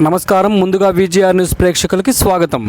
నమస్కారం. ముందుగా VGR news ప్రేక్షకులకి స్వాగతం.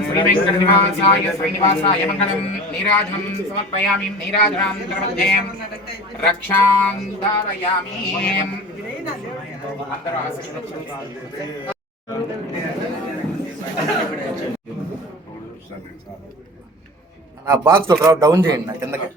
శ్రీవేంకటనివాసాయ శ్రీనివాసాయ మంగళం నీరాజనం సమర్పయామి నీరాజనాంతరమధ్యం రక్షాం ధారయామి. నా బాక్స్ ఒక డౌన్ చేయండి నా కిందకి.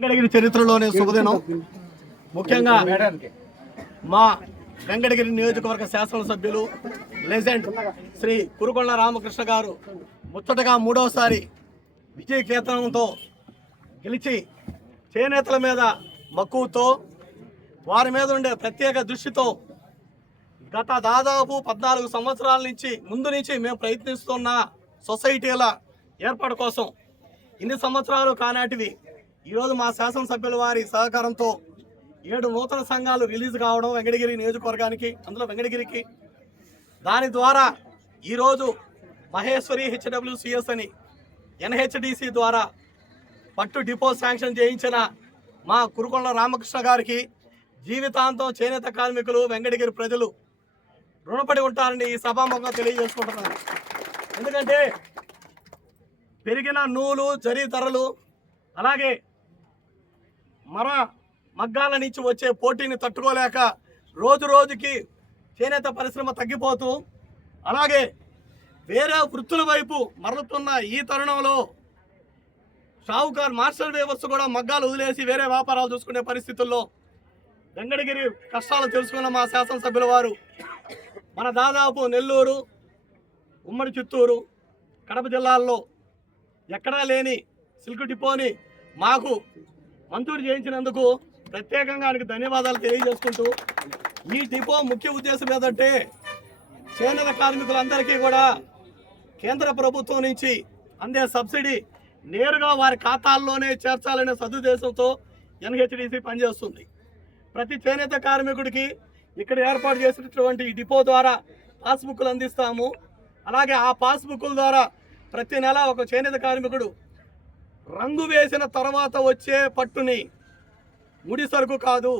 వెంకటగిరి చరిత్రలోనే శుభదినం. ముఖ్యంగా మా వెంకటగిరి నియోజకవర్గ శాసనసభ్యులు లెజెండ్ శ్రీ కురుకొండ రామకృష్ణ గారు ముచ్చటగా 3వసారి విజయ కేతనంతో గెలిచి చేనేతల మీద మక్కువతో వారి మీద ఉండే ప్రత్యేక దృష్టితో గత దాదాపు 14 సంవత్సరాల ముందు నుంచి మేము ప్రయత్నిస్తున్న సొసైటీల ఏర్పాటు కోసం ఇన్ని సంవత్సరాలు కానాటివి ఈరోజు మా శాసనసభ్యుల వారి సహకారంతో 7 నూతన సంఘాలు రిలీజ్ కావడం వెంకటగిరి నియోజకవర్గానికి, అందులో వెంకటగిరికి. దాని ద్వారా ఈరోజు మహేశ్వరి హెచ్డబ్ల్యూసిఎస్ అని ఎన్హెచ్డిసి ద్వారా పట్టు డిపో శాంక్షన్ చేయించిన మా కురుకొండ రామకృష్ణ గారికి జీవితాంతం చేనేత కార్మికులు వెంకటగిరి ప్రజలు రుణపడి ఉంటారని ఈ సభాముఖంగా తెలియజేసుకుంటున్నాను. ఎందుకంటే పెరిగిన నూలు జరీ ధరలు, అలాగే మగ్గాల నుంచి వచ్చే పోటీని తట్టుకోలేక రోజు రోజుకి చేనేత పరిశ్రమ తగ్గిపోతూ, అలాగే వేరే వృత్తుల వైపు మరలుతున్న ఈ తరుణంలో షావుకార్ మాస్టర్ వేవర్స్ కూడా మగ్గాలు వదిలేసి వేరే వ్యాపారాలు చూసుకునే పరిస్థితుల్లో వెంకటగిరి కష్టాలు తెలుసుకున్న మా శాసనసభ్యుల వారు మన దాదాపు నెల్లూరు, ఉమ్మడి చిత్తూరు, కడప జిల్లాల్లో ఎక్కడా లేని సిల్క్ డిపోని మాకు మంజూరు చేయించినందుకు ప్రత్యేకంగా ఆయనకు ధన్యవాదాలు తెలియజేసుకుంటూ, ఈ డిపో ముఖ్య ఉద్దేశం ఏంటంటే చేనేత కార్మికులందరికీ కూడా కేంద్ర ప్రభుత్వం నుంచి అందే సబ్సిడీ నేరుగా వారి ఖాతాల్లోనే చేర్చాలనే సదుద్దేశంతో ఎన్హెచ్డిసి పనిచేస్తుంది. ప్రతి చేనేత కార్మికుడికి ఇక్కడ ఏర్పాటు చేసినటువంటి ఈ డిపో ద్వారా పాస్బుక్లు అందిస్తాము. అలాగే ఆ పాస్బుక్ల ద్వారా ప్రతి నెల ఒక చేనేత కార్మికుడు రంగు వేసిన తర్వాత వచ్చే పట్టుని, ముడి సరుకు కాదు,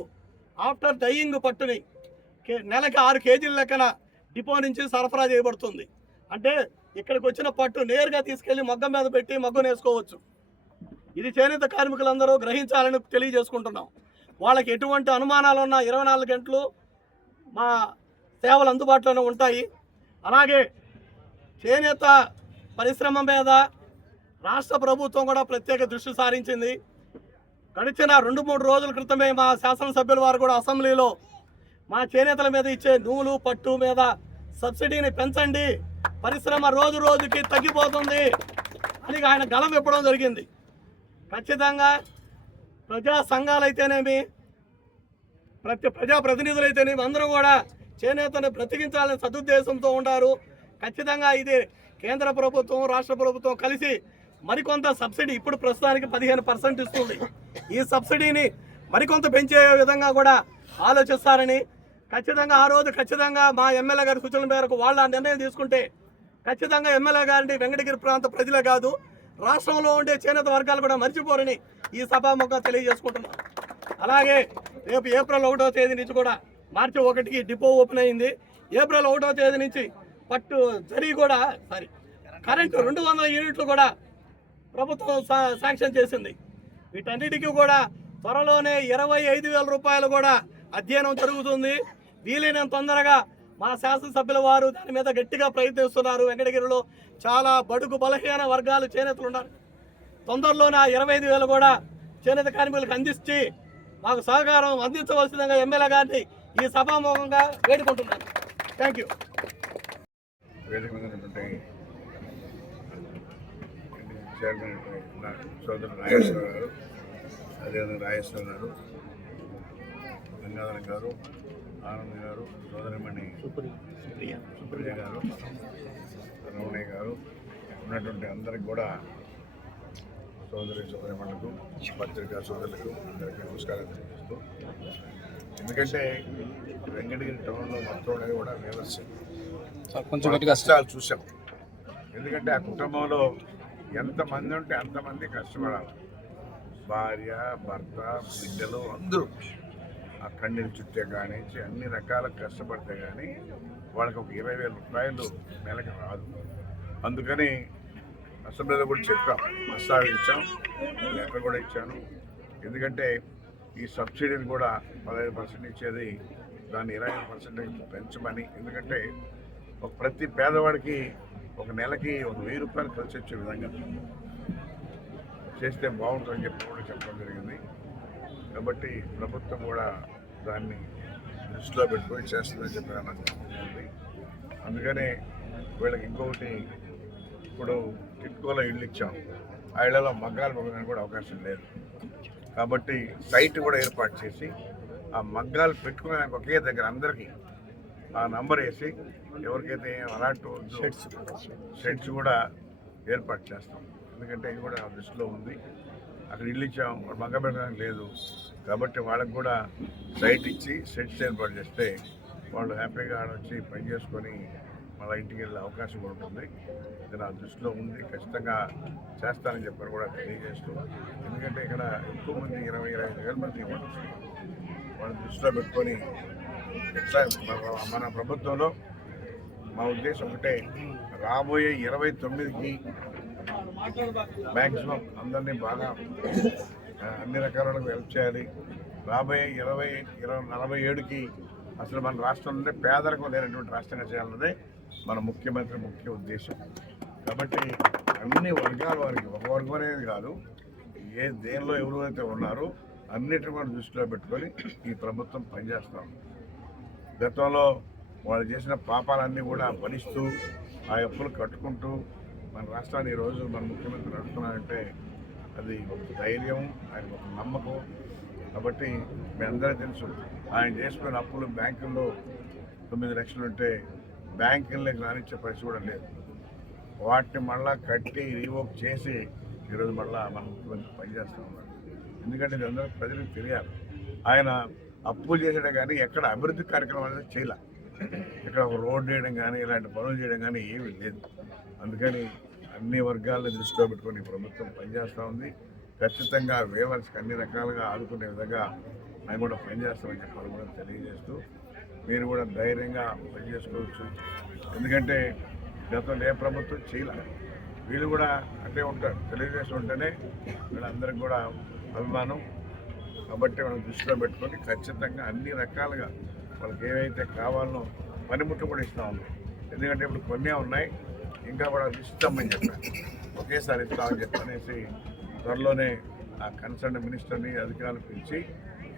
ఆఫ్టర్ డైయింగ్ పట్టుని నెలకి 6 కేజీల లెక్కన డిపో నుంచి సరఫరా చేయబడుతుంది. అంటే ఇక్కడికి వచ్చిన పట్టు నేరుగా తీసుకెళ్లి మగ్గం మీద పెట్టి మగ్గం వేసుకోవచ్చు. ఇది చేనేత కార్మికులందరూ గ్రహించాలని తెలియజేసుకుంటున్నాం. వాళ్ళకి ఎటువంటి అనుమానాలు ఉన్నా 24 గంటలు మా సేవలు అందుబాటులోనే ఉంటాయి. అలాగే చేనేత పరిశ్రమ మీద రాష్ట్ర ప్రభుత్వం కూడా ప్రత్యేక దృష్టి సారించింది. గడిచిన 2-3 రోజుల క్రితమే మా శాసనసభ్యుల వారు కూడా అసెంబ్లీలో మా చేనేతల మీద ఇచ్చే నూలు పట్టు మీద సబ్సిడీని పెంచండి, పరిశ్రమ రోజు రోజుకి తగ్గిపోతుంది అని ఆయన గళం ఇవ్వడం జరిగింది. ఖచ్చితంగా ప్రజా సంఘాలైతేనేమి, ప్రజాప్రతినిధులైతేనేమి అందరూ కూడా చేనేతను బ్రతికించాలని సదుద్దేశంతో ఉంటారు. ఖచ్చితంగా ఇది కేంద్ర ప్రభుత్వం, రాష్ట్ర ప్రభుత్వం కలిసి మరికొంత సబ్సిడీ, ఇప్పుడు ప్రస్తుతానికి 15% ఇస్తుంది, ఈ సబ్సిడీని మరికొంత పెంచే విధంగా కూడా ఆలోచిస్తారని, ఖచ్చితంగా ఆ రోజు ఖచ్చితంగా మా ఎమ్మెల్యే గారి సూచనల మేరకు వాళ్ళ నిర్ణయం తీసుకుంటే ఖచ్చితంగా ఎమ్మెల్యే గారిని వెంకటగిరి ప్రాంత ప్రజలే కాదు రాష్ట్రంలో ఉండే చేనేత వర్గాలు కూడా మర్చిపోరని ఈ సభాముఖంగా తెలియజేసుకుంటున్నాం. అలాగే రేపు ఏప్రిల్ 1వ తేదీ నుంచి కూడా మార్చి 1కి డిపో ఓపెన్ అయింది. ఏప్రిల్ 1వ తేదీ నుంచి కరెంటు 200 యూనిట్లు కూడా ప్రభుత్వం శాంక్షన్ చేసింది. వీటన్నిటికీ కూడా త్వరలోనే 25,000 రూపాయలు కూడా అధ్యయనం జరుగుతుంది. వీలైనంత తొందరగా మా శాసనసభ్యుల వారు దాని మీద గట్టిగా ప్రయత్నిస్తున్నారు. వెంకటగిరిలో చాలా బడుగు బలహీన వర్గాలు చేనేతలు ఉన్నారు. తొందరలోనే ఆ 25,000 కూడా చేనేత కార్మికులకు అందించి మాకు సహకారం అందించవలసిందిగా ఎమ్మెల్యే గారిని ఈ సభాముఖంగా వేడుకుంటున్నాను. Thank you. చైర్మన్ సోదరుడు నాగేశ్వర గారు, అదేవిధంగా నాగేశ్వర గారు, గంగాధరం గారు, ఆనంద్ గారు, సోదరిమణి సుప్రియ గారు, రమణయ్య గారు ఉన్నటువంటి అందరికి కూడా సోదరిమణులకు, పత్రికా సోదరులకు అందరికీ నమస్కారం తెలియజేస్తూ, ఎందుకంటే వెంకటగిరి టౌన్లో మొత్తం అనేది కూడా కొంచెం కష్టాలు చూసాం. ఎందుకంటే ఆ కుటుంబంలో ఎంతమంది ఉంటే అంతమంది కష్టపడాలి. భార్య, భర్త, బిడ్డలు అందరూ ఆ కన్నీరు చుట్టే కానించి అన్ని రకాల కష్టపడితే కానీ వాళ్ళకి ఒక 20,000 రూపాయలు నెలకి రాదు. అందుకని అసెంబ్లీలో కూడా చెప్పాం, ప్రస్తావించాం, లెటర్ కూడా ఇచ్చాను. ఎందుకంటే ఈ సబ్సిడీని కూడా 15% ఇచ్చేది దాన్ని 25% పెంచమని. ఎందుకంటే ఒక ప్రతి పేదవాడికి ఒక నెలకి 1,000 రూపాయలు ఖర్చు వచ్చే విధంగా చేస్తే బాగుంటుందని చెప్పి కూడా చెప్పడం జరిగింది. కాబట్టి ప్రభుత్వం కూడా దాన్ని దృష్టిలో పెట్టుకొని చేస్తుందని చెప్పి అందుకనే వీళ్ళకి ఇంకొకటి, ఇప్పుడు టిట్కోలో ఇళ్ళు ఇచ్చాం, ఆ ఇళ్లలో మగ్గాలు పొగడానికి కూడా అవకాశం లేదు. కాబట్టి సైట్ కూడా ఏర్పాటు చేసి ఆ మగ్గాలు పెట్టుకునే ఒకే దగ్గర అందరికీ ఆ నంబర్ వేసి ఎవరికైతే అలాంటి షెడ్స్ కూడా ఏర్పాటు చేస్తాం. ఎందుకంటే ఇది కూడా దృష్టిలో ఉంది. అక్కడ ఇల్లు ఇచ్చాం, మగ్గ పెట్టడానికి లేదు. కాబట్టి వాళ్ళకి కూడా సైట్ ఇచ్చి షెడ్స్ ఏర్పాటు చేస్తే వాళ్ళు హ్యాపీగా వచ్చి పని చేసుకొని మళ్ళీ ఇంటికి వెళ్ళే అవకాశం కూడా ఉంటుంది. ఇది నా దృష్టిలో ఉంది, ఖచ్చితంగా చేస్తానని చెప్పని కూడా తెలియజేస్తూ, ఎందుకంటే ఇక్కడ ఎక్కువ మంది 20-25,000 మంది వాళ్ళ దృష్టిలో పెట్టుకొని ఎట్లా మన ప్రభుత్వంలో మా ఉద్దేశం ఒకటే, రాబోయే 29కి మ్యాక్సిమం అందరినీ బాగా అన్ని రకాలకు హెల్ప్ చేయాలి. రాబోయే 2047కి అసలు మన రాష్ట్రంలోనే పేదరికం లేనటువంటి రాష్ట్రంగా చేయాలన్నదే మన ముఖ్యమంత్రి ముఖ్య ఉద్దేశం. కాబట్టి అన్ని వర్గాల వారికి, ఒక వర్గం అనేది కాదు, దేనిలో ఎవరైతే ఉన్నారో అన్నిటిని కూడా దృష్టిలో పెట్టుకొని ఈ ప్రభుత్వం పనిచేస్తాం. గతంలో వాళ్ళు చేసిన పాపాలన్నీ కూడా భరిస్తూ ఆ అప్పులు కట్టుకుంటూ మన రాష్ట్రాన్ని ఈరోజు మన ముఖ్యమంత్రి నడుస్తున్నారంటే అది ఒక ధైర్యం, ఆయన ఒక నమ్మకం. కాబట్టి మీ అందరికీ తెలుసు, ఆయన చేసుకున్న అప్పులు బ్యాంకుల్లో 9 లక్షలు ఉంటే బ్యాంకుల్లోకి రానిచ్చే పరిస్థితి కూడా లేదు. వాటిని మళ్ళా కట్టి రీవోక్ చేసి ఈరోజు మళ్ళీ మన ముఖ్యమంత్రి పనిచేస్తూ ఉన్నారు. ఎందుకంటే ఇది అందరూ ప్రజలకు తెలియాలి. ఆయన అప్పులు చేసేయడం కానీ ఎక్కడ అభివృద్ధి కార్యక్రమాలు అనేది చేయాల, ఇక్కడ ఒక రోడ్డు వేయడం కానీ ఇలాంటి పనులు చేయడం కానీ ఏమీ లేదు. అందుకని అన్ని వర్గాలను దృష్టిలో పెట్టుకొని ప్రభుత్వం పనిచేస్తూ ఉంది. ఖచ్చితంగా వేవర్స్కి అన్ని రకాలుగా ఆదుకునే విధంగా మేము కూడా పనిచేస్తామని చెప్పాలి కూడా తెలియజేస్తూ, మీరు కూడా ధైర్యంగా పనిచేసుకోవచ్చు. ఎందుకంటే గతంలో ఏ ప్రభుత్వం చేయలే, వీళ్ళు కూడా అంటే ఉంటారు. తెలుగుదేశం ఉంటేనే వీళ్ళందరికీ కూడా అభిమానం. కాబట్టి వాళ్ళని దృష్టిలో పెట్టుకొని ఖచ్చితంగా అన్ని రకాలుగా వాళ్ళకి ఏవైతే కావాలనో పనిముట్లు కూడా ఇస్తూ ఉన్నాం. ఎందుకంటే ఇప్పుడు కొన్ని ఉన్నాయి, ఇంకా కూడా ఇస్తామని చెప్పాను, ఒకేసారి ఇస్తామని చెప్పనేసి త్వరలోనే ఆ కన్సర్న్ మినిస్టర్ని అధికారులు పిలిచి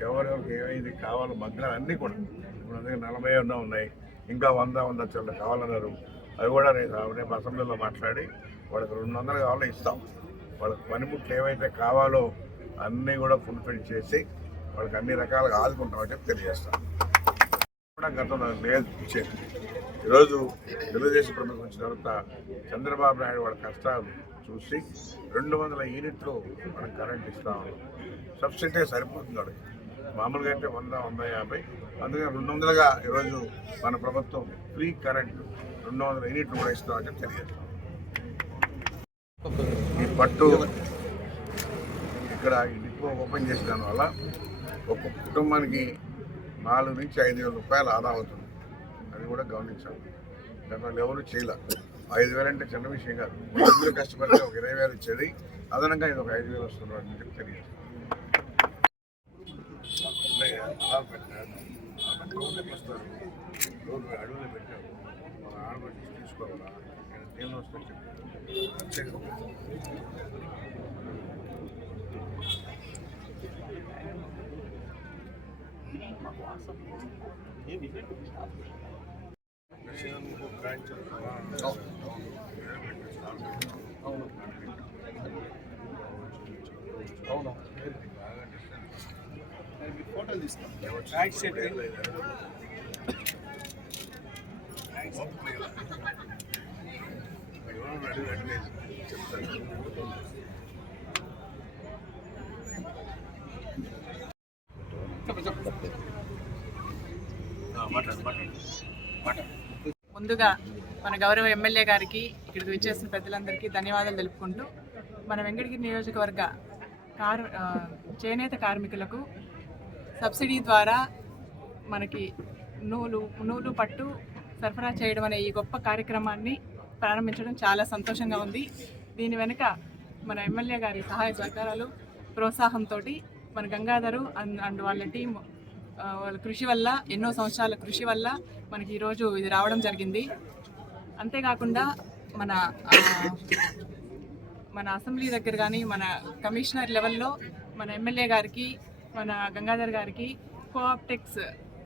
ఎవరెవరికి ఏమైంది కావాలో మగ్గాలు అన్నీ కూడా ఇప్పుడు అందుకే 40 ఉన్నాయి, ఇంకా 100 చిల్లర కావాలన్నారు. అవి కూడా రేపు అసెంబ్లీలో మాట్లాడి వాళ్ళకి 200 కావాలో ఇస్తాం. వాళ్ళకి పనిముట్లు ఏవైతే కావాలో అన్నీ కూడా ఫుల్ఫిల్ చేసి వాళ్ళకి అన్ని రకాలుగా ఆదుకుంటామని చెప్పి తెలియజేస్తాం. కూడా గతంలో లేదు ఇచ్చేది. ఈరోజు తెలుగుదేశం ప్రభుత్వం వచ్చిన తర్వాత చంద్రబాబు నాయుడు వాళ్ళ కష్టాలు చూసి 200 యూనిట్లు మనం కరెంట్ ఇస్తా ఉన్నాం. సబ్సిడీ సరిపోతుంది వాళ్ళకి, మామూలుగా అయితే 100-150, అందుకని 200గా ఈరోజు మన ప్రభుత్వం ఫ్రీ కరెంట్ 200 యూనిట్లు కూడా ఇస్తామని చెప్పి తెలియజేస్తాం. ఈ పట్టు ఇక్కడ ఈ డిపో ఓపెన్ చేసిన వల్ల ఒక కుటుంబానికి 4 నుంచి 5 వేల రూపాయలు ఆదా అవుతుంది. అది కూడా గమనించాలి. దానివల్ల ఎవరు చేయలే. 5,000 అంటే చిన్న విషయం కాదు. అందరూ కష్టపడితే ఒక 20,000 ఇచ్చేది, అదనంగా ఇది ఒక 5,000 వస్తుంది అని చెప్పి తెలియదు. అడవులు పెట్టారు, మన ఆడబడి తీసుకోవాలా, నేను వస్తాను చెప్పి ఫోటోలు తీస్తాం. ముందుగా మన గౌరవ ఎమ్మెల్యే గారికి, ఇక్కడికి వచ్చేసిన పెద్దలందరికీ ధన్యవాదాలు తెలుపుకుంటూ, మన వెంకటగిరి నియోజకవర్గ చేనేత కార్మికులకు సబ్సిడీ ద్వారా మనకి నూలు పట్టు సరఫరా చేయడం అనే ఈ గొప్ప కార్యక్రమాన్ని ప్రారంభించడం చాలా సంతోషంగా ఉంది. దీని వెనుక మన ఎమ్మెల్యే గారి సహాయ సహకారాలు, ప్రోత్సాహంతో మన గంగాధరు అండ్ వాళ్ళ టీం వాళ్ళ కృషి వల్ల, ఎన్నో సంవత్సరాల కృషి వల్ల మనకి ఈరోజు ఇది రావడం జరిగింది. అంతేకాకుండా మన అసెంబ్లీ దగ్గర కానీ, మన కమిషనర్ లెవెల్లో మన ఎమ్మెల్యే గారికి, మన గంగాధర్ గారికి కోఆప్టెక్స్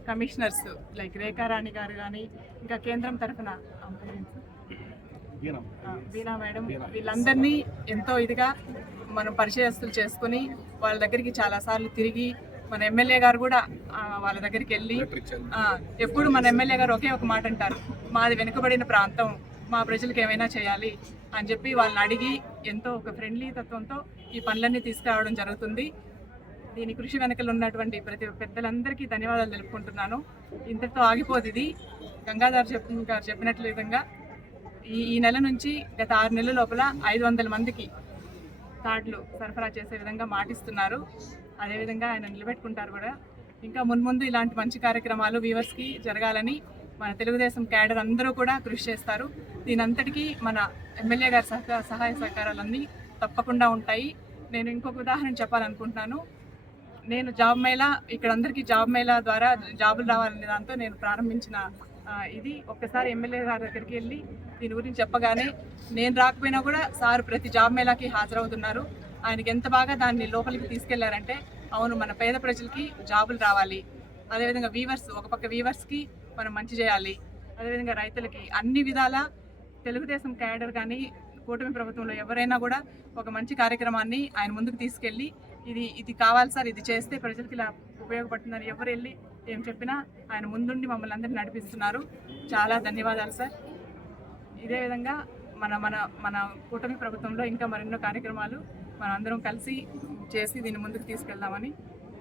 కమిషనర్స్ లైక్ రేఖారాణి గారు కానీ, ఇంకా కేంద్రం తరఫున బీనా మేడం, వీళ్ళందరినీ ఎంతో ఇదిగా మనం పరిచయస్తులు చేసుకుని వాళ్ళ దగ్గరికి చాలాసార్లు తిరిగి, మన ఎమ్మెల్యే గారు కూడా వాళ్ళ దగ్గరికి వెళ్ళి, ఎప్పుడు మన ఎమ్మెల్యే గారు ఒకే ఒక మాట అంటారు, మాది వెనుకబడిన ప్రాంతం, మా ప్రజలకు ఏమైనా చేయాలి అని చెప్పి వాళ్ళని అడిగి ఎంతో ఒక ఫ్రెండ్లీ తత్వంతో ఈ పనులన్నీ తీసుకురావడం జరుగుతుంది. దీని కృషి వెనకలు ఉన్నటువంటి ప్రతి పెద్దలందరికీ ధన్యవాదాలు తెలుపుకుంటున్నాను. ఇంతటితో ఆగిపోదు ఇది. గంగాధర్ గారు చెప్పినట్లు విధంగా ఈ నెల నుంచి గత 6 నెలల లోపల 500 మందికి కార్డులు సరఫరా చేసే విధంగా మాటిస్తున్నారు. అదేవిధంగా ఆయన నిలబెట్టుకుంటారు కూడా. ఇంకా మున్ముందు ఇలాంటి మంచి కార్యక్రమాలు వీవర్స్కి జరగాలని మన తెలుగుదేశం క్యాడర్ అందరూ కూడా కృషి చేస్తారు. దీనంతటికీ మన ఎమ్మెల్యే గారి సహాయ సహకారాలన్నీ తప్పకుండా ఉంటాయి. నేను ఇంకొక ఉదాహరణ చెప్పాలనుకుంటున్నాను. నేను జాబ్ మేళా, ఇక్కడ అందరికీ జాబ్ మేళా ద్వారా జాబులు రావాలనే దాంతో నేను ప్రారంభించిన ఇది. ఒక్కసారి ఎమ్మెల్యే గారి దగ్గరికి వెళ్ళి దీని గురించి చెప్పగానే, నేను రాకపోయినా కూడా సార్ ప్రతి జాబ్ మేళాకి హాజరవుతున్నారు. ఆయనకి ఎంత బాగా దాన్ని లోపలికి తీసుకెళ్లారంటే, అవును మన పేద ప్రజలకి జాబులు రావాలి, అదేవిధంగా వీవర్స్, ఒక పక్క వీవర్స్కి మనం మంచి చేయాలి, అదేవిధంగా రైతులకి అన్ని విధాల తెలుగుదేశం క్యాడర్ కానీ కూటమి ప్రభుత్వంలో ఎవరైనా కూడా ఒక మంచి కార్యక్రమాన్ని ఆయన ముందుకు తీసుకెళ్ళి, ఇది కావాలి సార్, ఇది చేస్తే ప్రజలకి ఇలా ఉపయోగపడుతుందని ఎవరు వెళ్ళి ఏం చెప్పినా ఆయన ముందుండి మమ్మల్ని అందరినీ నడిపిస్తున్నారు. చాలా ధన్యవాదాలు సార్. ఇదే విధంగా మన కూటమి ప్రభుత్వంలో ఇంకా మరెన్నో కార్యక్రమాలు మనం అందరం కలిసి చేసి దీన్ని ముందుకు తీసుకెళ్దామని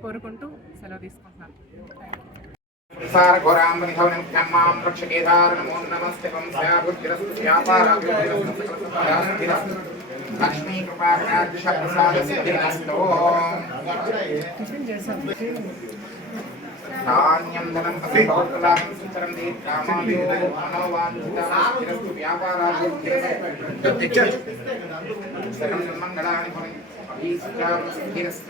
కోరుకుంటూ సెలవు తీసుకుంటున్నాను. లక్ష్మీ కృపాకటాక్ష ప్రసాద సిద్ధిరస్తు. ధాన్యం ధనం భగవత్లాభం సుచరం దీర్ఘామాయు మనోవాంఛితమస్తు వ్యాపారాభివృద్ధిరస్తు. సకల సన్మంగళాని భవంతు. అభీష్టం సిద్ధిరస్తు.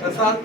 ప్రసాద్